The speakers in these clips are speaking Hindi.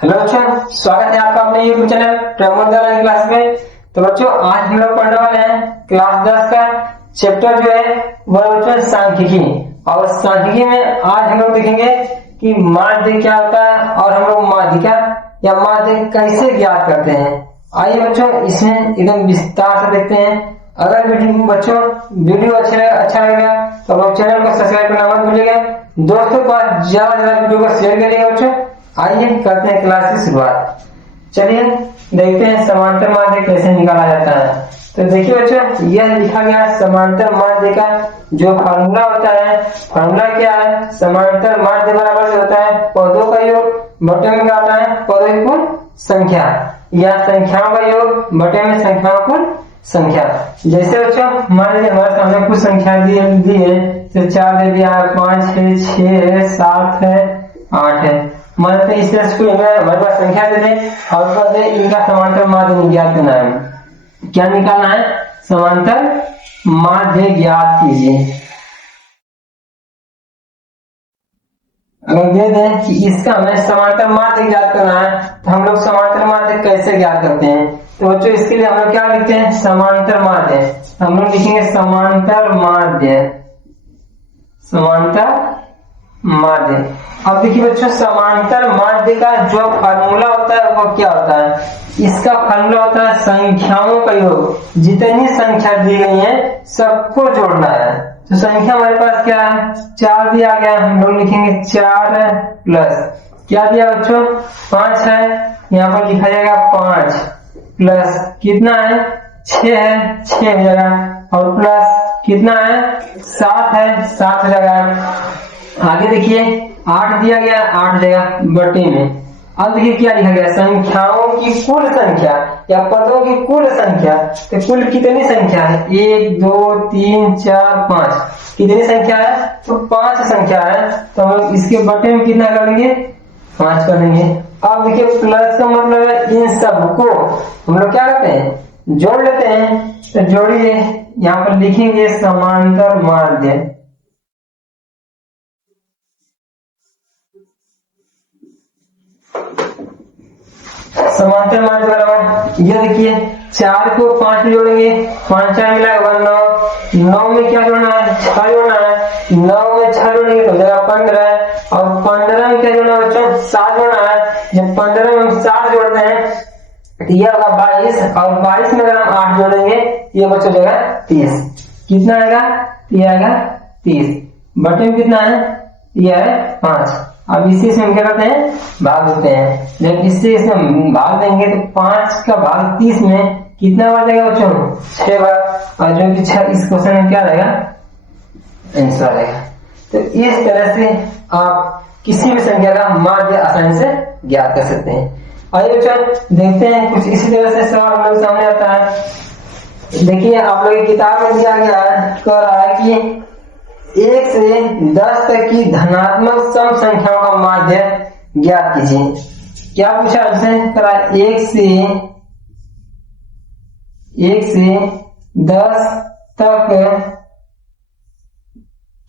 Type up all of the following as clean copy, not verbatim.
हेलो बच्चों, स्वागत है आपका अपने यूट्यूब चैनल प्रमोद क्लास में। तो बच्चों आज हम लोग पढ़ने वाले हैं क्लास 10 का चैप्टर जो है वह बच्चों सांख्यिकी। और सांख्यिकी में आज हम लोग देखेंगे कि माध्य क्या होता है और हम लोग माध्यिका या माध्य कैसे ज्ञात करते हैं। आइए बच्चों इसमें एकदम विस्तार से देखते हैं। अगर बच्चों वीडियो अच्छा लगेगा तो लोग चैनल को सब्सक्राइब करना मत भूलिएगा। दोस्तों को ज्यादा से ज्यादा वीडियो को शेयर करिएगा। बच्चों आइए करते हैं क्लास की शुरुआत। चलिए देखते हैं समांतर माध्य कैसे निकाला जाता है। तो देखिए बच्चों यह लिखा गया समांतर माध्य का जो फार्मूला होता है। फार्मूला क्या है? समांतर माध्य बराबर होता है पदों का योग बटे में क्या आता है पदों की कुल संख्या या संख्याओं का योग बटे में संख्याओं कुल संख्या। जैसे बच्चों मान लीजिए हमारे सामने कुछ संख्या दी है तो 4 दे दिया, 5 है, 6 है, 7 है, 8 है। मतलब इस तरह से हमारे पास संख्या दे दे और कर दे इनका समांतर माध्य ज्ञात करना है। क्या निकालना है? समांतर माध्य ज्ञात कीजिए। अगर दे दें कि इसका हमें समांतर माध्य ज्ञात करना है तो हम लोग समांतर माध्य कैसे ज्ञात करते हैं? तो बच्चों इसके लिए हम लोग क्या लिखते हैं? समांतर माध्य। हम लोग लिखेंगे समांतर माध्य। समांतर माध्य। अब देखिए बच्चों समांतर माध्य का जो फार्मूला होता है वो क्या होता है? इसका फार्मूला होता है संख्याओं का योग। जितनी संख्या दी गई है सबको जोड़ना है। तो संख्या हमारे पास क्या है? 4 दिया गया, हम लोग लिखेंगे 4 प्लस क्या दिया बच्चों? 5 है, यहाँ पर लिखा जाएगा 5 प्लस कितना है? 6 है, 6 हो जाएगा और प्लस कितना है? 7 है, 7 हो जाएगा। आगे देखिए 8 दिया गया, 8 देगा बटे में। अब देखिए क्या लिखा गया? संख्याओं की कुल संख्या या पदों की कुल संख्या। तो कुल कितनी संख्या है? 1 2 3 4 5 कितनी संख्या है? तो 5 संख्या है। तो हम लोग इसके बटे में कितना करेंगे? 5 करेंगे। अब देखिए प्लस का मतलब है इन सबको हम लोग क्या करते हैं? जोड़ लेते हैं। तो जोड़िए, यहाँ पर लिखेंगे समांतर माध्य। समांतर माध्य बराबर ये देखिए 4 को 5 में जोड़ेंगे, 5 4 मिलाएगा 9। 9 में क्या जोड़ना है? 6 जोड़ना है। 9 में 6 जोड़ेंगे तो जाएगा 15 और 15 में क्या जोड़ना है बच्चों? 7 जोड़ना है। जब 15 में हम 7 जोड़ते हैं तो यह होगा 22 और 22 में अगर हम 8 जोड़ेंगे ये बच्चों जाएगा 30। कितना आएगा? ये आएगा 30। बटे में कितना है? ये है 5। अब इसी से हम क्या करते हैं? भाग देते हैं। जब इससे इसमें भाग देंगे तो 5 का भाग 30 में कितना बार जाएगा बच्चों? 6 बार। और जो कि 6 इस क्वेश्चन में क्या रहेगा? आंसर रहेगा। तो इस तरह से आप किसी भी संख्या का माध्य आसानी से ज्ञात कर सकते हैं। आइए बच्चों देखते हैं कुछ इसी तरह से सवाल हम लोग सामने आता है। देखिए आप लोग की किताब में दिया गया है, कह रहा है कि 1 से 10 तक की धनात्मक सम संख्याओं का माध्य ज्ञात कीजिए। क्या पूछा आपसे? करा 1 से 10 तक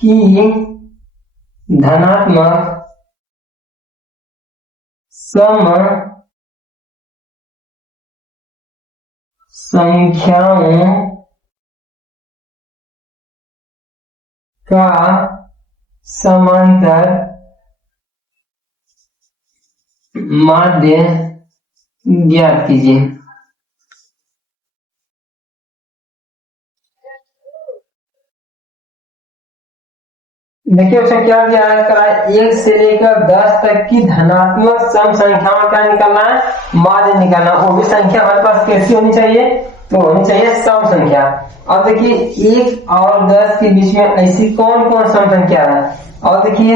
की धनात्मक सम संख्याओं का समांतर माध्य ज्ञात कीजिए। देखिए उसने क्या किया है? करा 1 से लेकर 10 तक की धनात्मक सम संख्याओं का निकालना है, माध्य निकालना। वो भी संख्या हमारे पास कैसी होनी चाहिए? तो होनी चाहिए सम संख्या। अब देखिए 1 और 10 के बीच में ऐसी कौन कौन सम संख्या है? और देखिए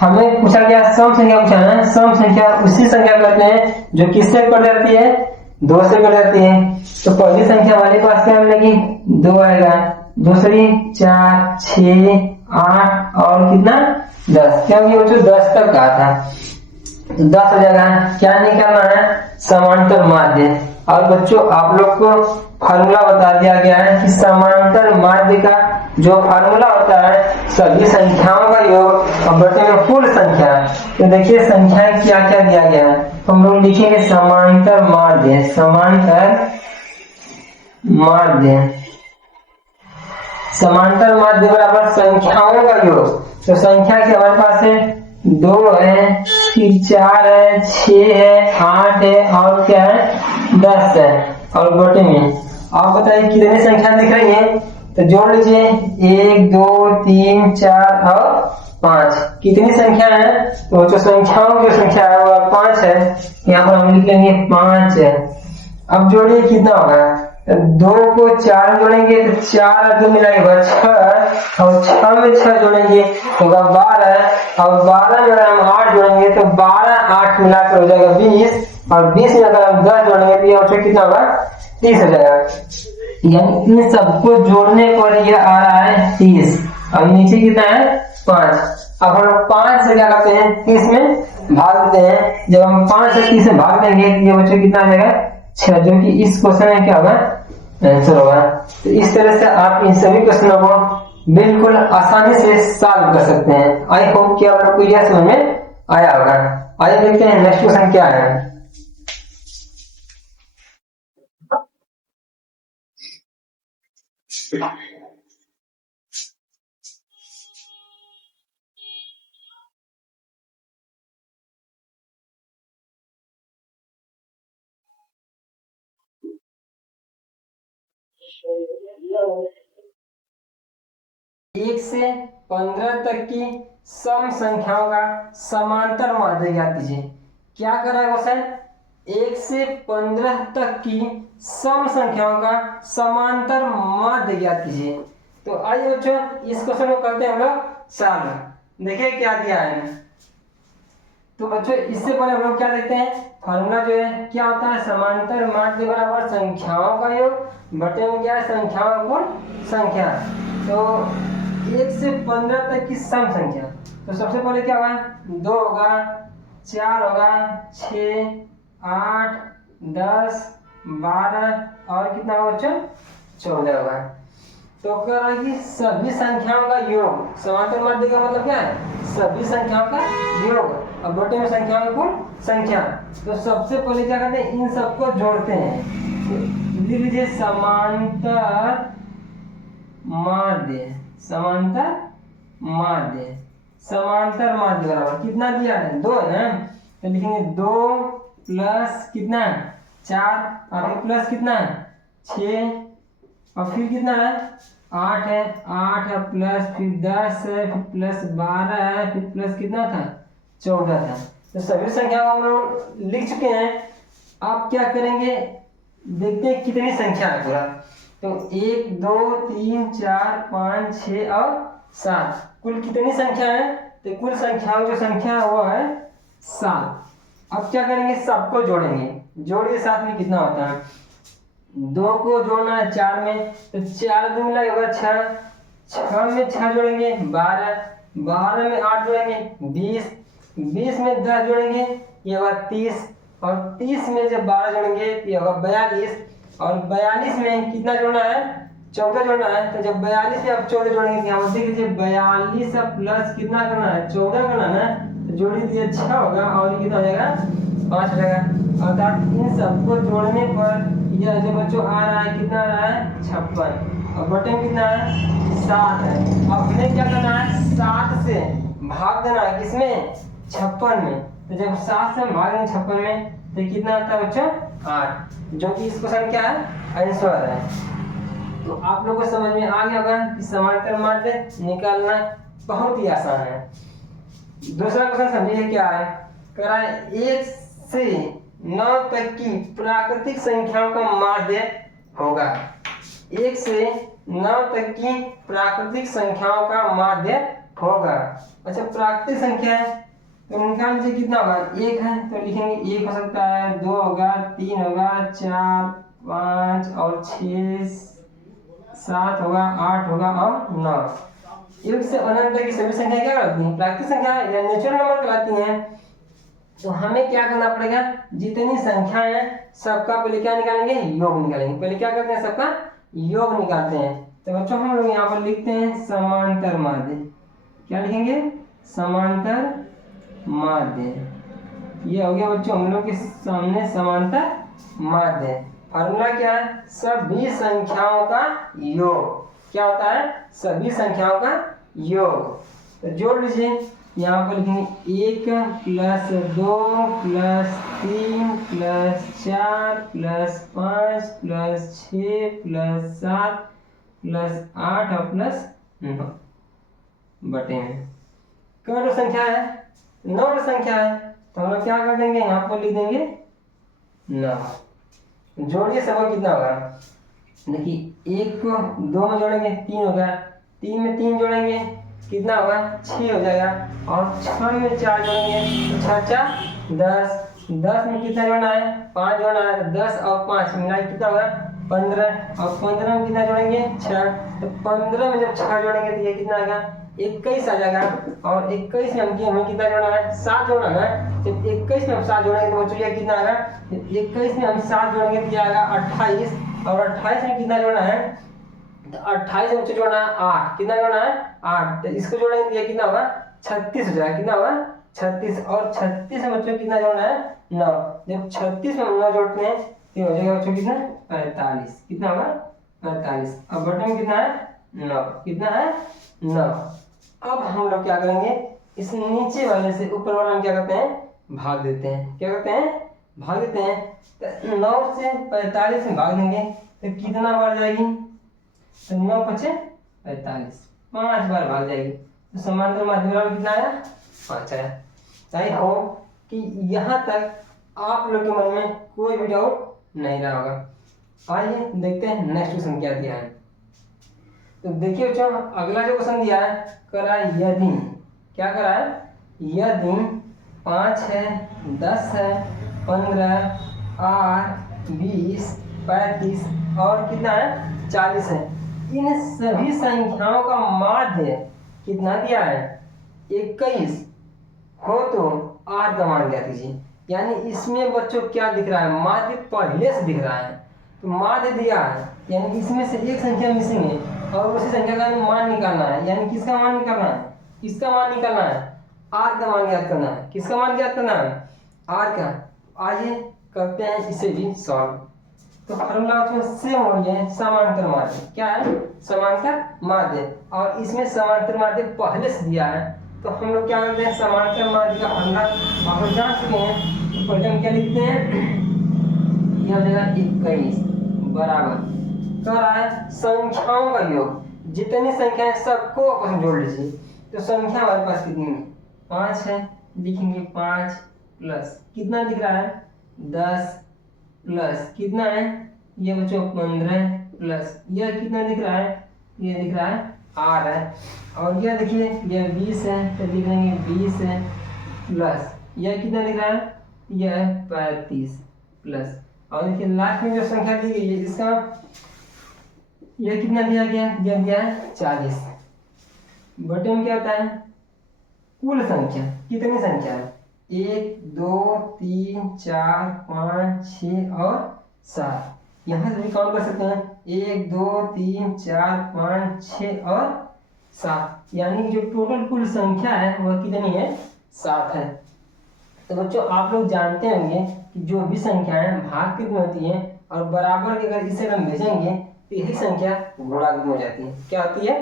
हमें पूछा गया सम संख्या पूछा है। सम संख्या उसी संख्या कहते हैं जो किससे कट जाती है? 2 से कट जाती है। तो पहली संख्या हमारे पास क्या मिलेगी? 2 आएगा। दूसरी 4 6 8 और कितना? 10। क्योंकि बच्चों 10 तक कहा था तो 10 हो जाएगा। क्या निकालना है? समांतर माध्य। और बच्चों आप लोग को फार्मूला बता दिया गया है कि समांतर माध्य का जो फार्मूला होता है सभी संख्याओं का योग और बटे में कुल संख्या। तो देखिए संख्याएं क्या क्या दिया गया है, तो हम लोग लिखेंगे समांतर माध्य, समांतर माध्य, समांतर माध्य बराबर संख्याओं का योग। तो संख्या के हमारे पास है 2 है, फिर 4 है, 6 है, 8 है और क्या है 10 है और बटे में आप बताइए कितनी संख्या दिख रही है। तो जोड़ लीजिए 1 2 3 4 और 5 कितनी संख्या है। तो जो संख्याओं की संख्या है वो 5 है, यहाँ पर हम लिख लेंगे 5 है। अब जोड़िए कितना होगा, 2 को 4 जोड़ेंगे तो 4 2 मिलाएगा 6 और 6 में 6 जोड़ेंगे तो होगा 12 और 12 में अगर हम 8 जोड़ेंगे तो 12 8 मिलाकर हो जाएगा 20 और 20 में अगर हम 10 जोड़ेंगे तो ये कितना होगा 30 हो जाएगा। यानी इन सबको जोड़ने पर यह आ रहा है 30 और नीचे कितना है 5। अब हम 5 से क्या करते हैं 30 में भाग देते हैं। जब हम 5 से 30 में भाग देंगे तो ये बच्चों कितना आ जाएगा 6, जो कि इस क्वेश्चन में क्या होगा आंसर होगा। तो इस तरह से आप इन सभी क्वेश्चनों को बिल्कुल आसानी से सॉल्व कर सकते हैं। आई होप कि आप लोग को यह समझ में आया होगा। आइए देखते हैं नेक्स्ट क्वेश्चन क्या है। एक से 15 तक की सम संख्याओं का समांतर माध्य ज्ञात कीजिए। क्या कर रहा है क्वेश्चन, 1 से 15 तक की सम संख्याओं का समांतर माध्य ज्ञात कीजिए। तो आइए बच्चों इस क्वेश्चन को करते हैं हम लोग सॉल्व। देखिए क्या दिया है। तो बच्चों इससे पहले हम लोग क्या देखते हैं, फॉर्मूला जो है क्या होता है, समांतर माध्य बराबर संख्याओं का योग बटे में क्या है संख्याओं का कुल संख्या। तो 1 से 15 तक की सम संख्या, तो सबसे पहले क्या होगा 2 होगा, 4 होगा, 6 8 10 12 और कितना होगा बच्चों 14 होगा। तो कह रहा है कि सभी संख्याओं का योग, समांतर माध्य का मतलब क्या है सभी संख्याओं का योग और बटे में संख्याओं की कुल संख्या। तो सबसे पहले क्या करते हैं इन सबको जोड़ते हैं। लिख लीजिए समांतर माध्य, समांतर माध्य, समांतर माध्य बराबर कितना दिया है 2 है ना। तो लिखेंगे 2 प्लस कितना 4 और प्लस कितना 6 और फिर कितना है 8 है, 8 है प्लस फिर 10 है फिर प्लस 12 है फिर प्लस कितना था 14 था। तो सभी संख्या हम लोग लिख चुके हैं। आप क्या करेंगे देखते हैं कितनी संख्या है पूरा। तो 1 2 3 4 5 6 और 7 कुल कितनी संख्या है। तो कुल संख्याओं जो संख्या है वो है 7। अब क्या करेंगे सबको जोड़ेंगे, जोड़िए साथ में कितना होता है 2 को जोड़ना है 4 में, तो 4 2 मिला होगा 6, 6 में 6 जोड़ेंगे 12, 12 में 8 जोड़ेंगे 20, 20 में 10 जोड़ेंगे ये होगा 30 और 30 में जब 12 जोड़ेंगे ये होगा 42 और 42 में कितना जोड़ना है 14 जोड़ना है। तो जब 42 में आप 14 जोड़ेंगे यहाँ देख लीजिए 42 प्लस कितना करना है 14 करना है, तो जोड़ी दिए 6 होगा और कितना हो जाएगा 5 हो जाएगा। अर्थात इन सबको जोड़ने पर यह जो बच्चों आ रहा है कितना आ रहा है 56 और बटे में कितना है 7 है। अब हमें क्या करना है 7 से भाग देना है किसमें 56 में। तो जब 7 से भाग देंगे 56 में तो कितना आता है बच्चों 8, जो कि इस क्वेश्चन क्या है आंसर है। तो आप लोगों को समझ में आ गया होगा कि समांतर माध्य निकालना बहुत ही आसान है। दूसरा क्वेश्चन समझिए क्या है, कह रहा है 1 से 9 तक की प्राकृतिक संख्याओं का माध्य होगा। 1 से 9 तक की प्राकृतिक संख्याओं का माध्य होगा। अच्छा प्राकृतिक संख्या है तो निकाल लीजिए कितना होगा 1 है तो लिखेंगे 1 हो सकता है, 2 होगा, 3 होगा, 4 5 और 6 7 होगा, 8 होगा और 9। 1 से अनंत तक की सभी संख्या क्या कहलाती हैं प्राकृतिक संख्या या नेचुरल नंबर कहलाती हैं। तो हमें क्या करना पड़ेगा जितनी संख्या है सबका पहले क्या निकालेंगे योग निकालेंगे। पहले क्या करते हैं सबका योग निकालते हैं। तो बच्चों हम लोग यहाँ पर लिखते हैं समांतर माध्य। क्या लिखेंगे? समांतर माध्य। ये हो गया बच्चों हम लोग के सामने समांतर माध्य। फॉर्मूला क्या है? सभी संख्याओं का योग। क्या होता है? सभी संख्याओं का योग। तो जोड़ लीजिए, यहाँ पर लिखेंगे 1 + 2 + 3 + 4 + 5 + 6 + 7 + 8 और +9 बटे में कौन संख्या है? 9 संख्या है। तो हम लोग क्या कर देंगे? यहाँ पर लिख देंगे 9। जोड़िए सब कितना होगा? देखिए 1 को 2 में जोड़ेंगे 3 होगा, 3 में 3 जोड़ेंगे कितना होगा? 6 हो जाएगा, और 6 में 4 जोड़ेंगे तो 6 4 10। 10 में कितना जोड़ना है? 5 जोड़ना है। तो 10 और 5 मिला कितना होगा? 15। और 15 में कितना जोड़ेंगे? 6। तो 15 में जब 6 जोड़ेंगे तो ये कितना आएगा? 21 आ जाएगा। और 21 में हमें कितना जोड़ना है? 7 जोड़ना है। जब 21 में हम 7 जोड़ेंगे तो बच्चों ये कितना आएगा? 21 में हम 7 जोड़ेंगे तो ये आएगा 28। और 28 में कितना जोड़ना है? तो 28 में जोड़ना है 8। कितना जोड़ना है? 8। तो इसको जोड़ेंगे तो ये कितना होगा? 36 हो जाएगा। कितना होगा? 36। और 36 में बच्चों कितना जोड़ना है? 9। जब 36 में 9 जोड़ते हैं तो हो जाएगा बच्चों कितना? 45। कितना होगा? 45। अब बटे में कितना है? 9। कितना है? 9। अब हम लोग क्या करेंगे? इस नीचे वाले से ऊपर वाले में क्या करते हैं? भाग देते हैं। क्या करते हैं? भाग देते हैं। तो 9 से 45 में भाग देंगे तो कितना बढ़ जाएगी? तो 9 × 5 = 45। 5 बार भाग जाएगी। तो समांतर माध्य बराबर कितना आया? 5 आया। आई होप कि यहाँ तक आप लोग के मन में कोई भी डाउट नहीं रहा होगा। आइए देखते हैं नेक्स्ट क्वेश्चन क्या दिया है। तो देखिए बच्चों, अगला जो क्वेश्चन दिया है, करा यदि, क्या करा है? यदि 5 है, 10 है, 15, 8, 20, 35 और कितना है? 40 है। इन सभी संख्याओं का माध्य कितना दिया है? 21 हो तो r का मान क्या दीजिए। यानी इसमें बच्चों क्या दिख रहा है? माध्य पहले से दिख रहा है। तो माध्य दिया है, यानी इसमें से एक संख्या मिसिंग है और उसी संख्या का मान निकालना है। यानी किसका मान निकालना है? किसका मान निकालना है? r का मान ज्ञात करना है। किसका मान ज्ञात करना है? r का। आइए करते हैं इसे भी सॉल्व। तो फॉर्मूला सेम हो गया, समांतर माध्य। क्या है? समांतर माध्य। और इसमें समांतर माध्य पहले से दिया है। तो हम लोग क्या करते हैं? समांतर माध्य का फॉर्मूला आप जान चुके हैं। तो पहले हम क्या लिखते हैं? यह हो जाएगा 21 बराबर कर रहा है संख्याओं का योग। जितनी संख्याएं सबको आपस में जोड़ लीजिए। तो संख्या हमारे पास कितनी है? 5 है। लिखेंगे 5 प्लस कितना दिख रहा है? 10 प्लस कितना है? ये बच्चों 15 प्लस यह कितना दिख रहा है? ये दिख रहा है 8 है। और यह देखिए यह 20 है तो लिख देंगे 20 है प्लस यह कितना दिख रहा है? यह 35 प्लस, और देखिए लास्ट में जो संख्या दी गई है इसका यह कितना दिया गया? यह दिया है 40। बटे में क्या होता है? कुल संख्या। कितनी संख्या है? 1 2 3 4 5 6 और 7। यहाँ से भी काउंट कर सकते हैं 1 2 3 4 5 6 और 7। यानी कि जो टोटल कुल संख्या है वह कितनी है? 7 है। तो बच्चों आप लोग जानते होंगे कि जो भी संख्याएं भागकृत में होती हैं और बराबर के अगर इसे हम भेजेंगे तो यही संख्या गुणाकृत में हो जाती है। क्या होती है?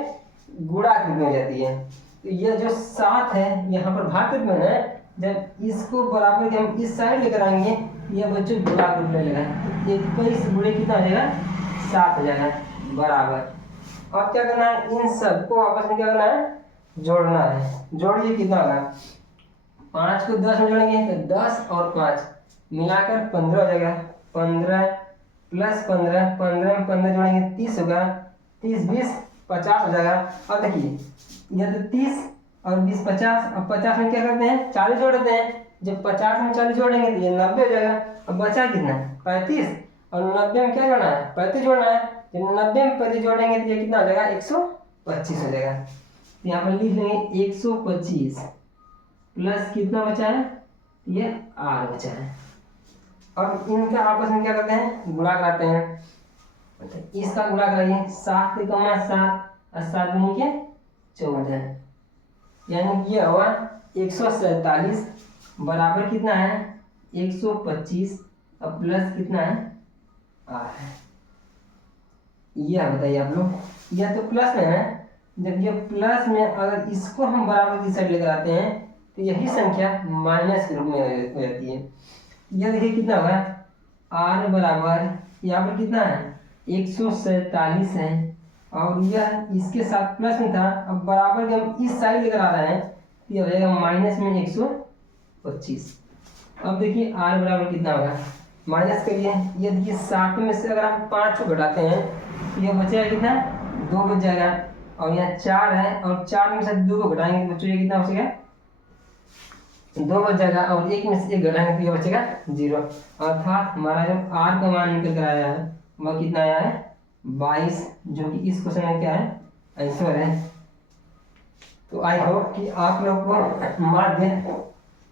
गुणाकृत में हो जाती है। तो यह जो 7 है यहाँ पर भागकृत में है। जब इसको बराबर के हम इस साइड लेकर आएंगे यह बच्चों गुणाकृत में लेगा। 21 गुणे कितना हो जाएगा? 7 हो जाएगा बराबर। और क्या करना है? इन सबको आपस में क्या करना है? जोड़ना है। जोड़िए कितना होगा? 5 को 10 में जोड़ेंगे तो 10 और 5 मिलाकर 15 हो जाएगा। 15 प्लस 15, 15 में 15 जोड़ेंगे 30 होगा। 30 20 50 हो जाएगा। अब देखिए यह तो 30 और 20 50। अब 50 में क्या करते हैं? 40 जोड़ देते हैं। जब 50 में 40 जोड़ेंगे तो ये 90 हो जाएगा। अब बचा कितना? 35। और 90 में क्या जोड़ना है? 35 जोड़ना है। तो 90 में 35 जोड़ेंगे तो ये कितना हो जाएगा? 125 हो जाएगा। तो यहाँ पर लिख लेंगे 125 प्लस कितना बचा है? ये 8 बचा है। और इनका आपस में क्या करते हैं? गुणा कराते हैं। तो इसका गुणा कराइए, 7 कमा 7 और 7 दूनी के 14, यानी कि यह हुआ 147 बराबर कितना है 125 और प्लस कितना है 8 है। यह बताइए आप लोग, यह तो प्लस में है, जब ये प्लस में अगर इसको हम बराबर की साइड लेकर आते हैं तो यही संख्या माइनस के रूप में हो जाती है। यह देखिए कितना होगा r बराबर यहाँ पर कितना है 147 है और यह इसके साथ प्लस में था, अब बराबर के हम इस साइड लेकर आ रहे हैं तो यह हो जाएगा माइनस में 125। अब देखिए r बराबर कितना होगा, माइनस करिए, ये देखिए 7 में से अगर हम 5 को घटाते हैं तो यह बचेगा कितना 2 बच जाएगा, और यहाँ 4 है और 4 में से 2 को घटाएंगे तो बच्चों ये कितना बचेगा 2 बच जाएगा, और 1 में से 1 घटाएंगे तो ये बचेगा 0। अर्थात हमारा जो r का मान निकल कर आया है वह कितना आया है 22, जो कि इस क्वेश्चन में क्या है आंसर है। तो आई होप कि आप लोग को माध्य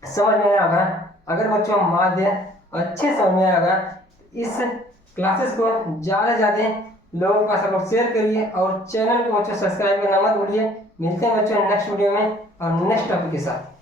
समझ में आया होगा। अगर बच्चों माध्य अच्छे समझ में आया होगा इस क्लासेस को ज़्यादा से ज़्यादा लोगों के पास आप लोग शेयर करिए और चैनल को बच्चों सब्सक्राइब करना मत भूलिए। मिलते हैं बच्चों नेक्स्ट वीडियो में और नेक्स्ट टॉपिक के साथ।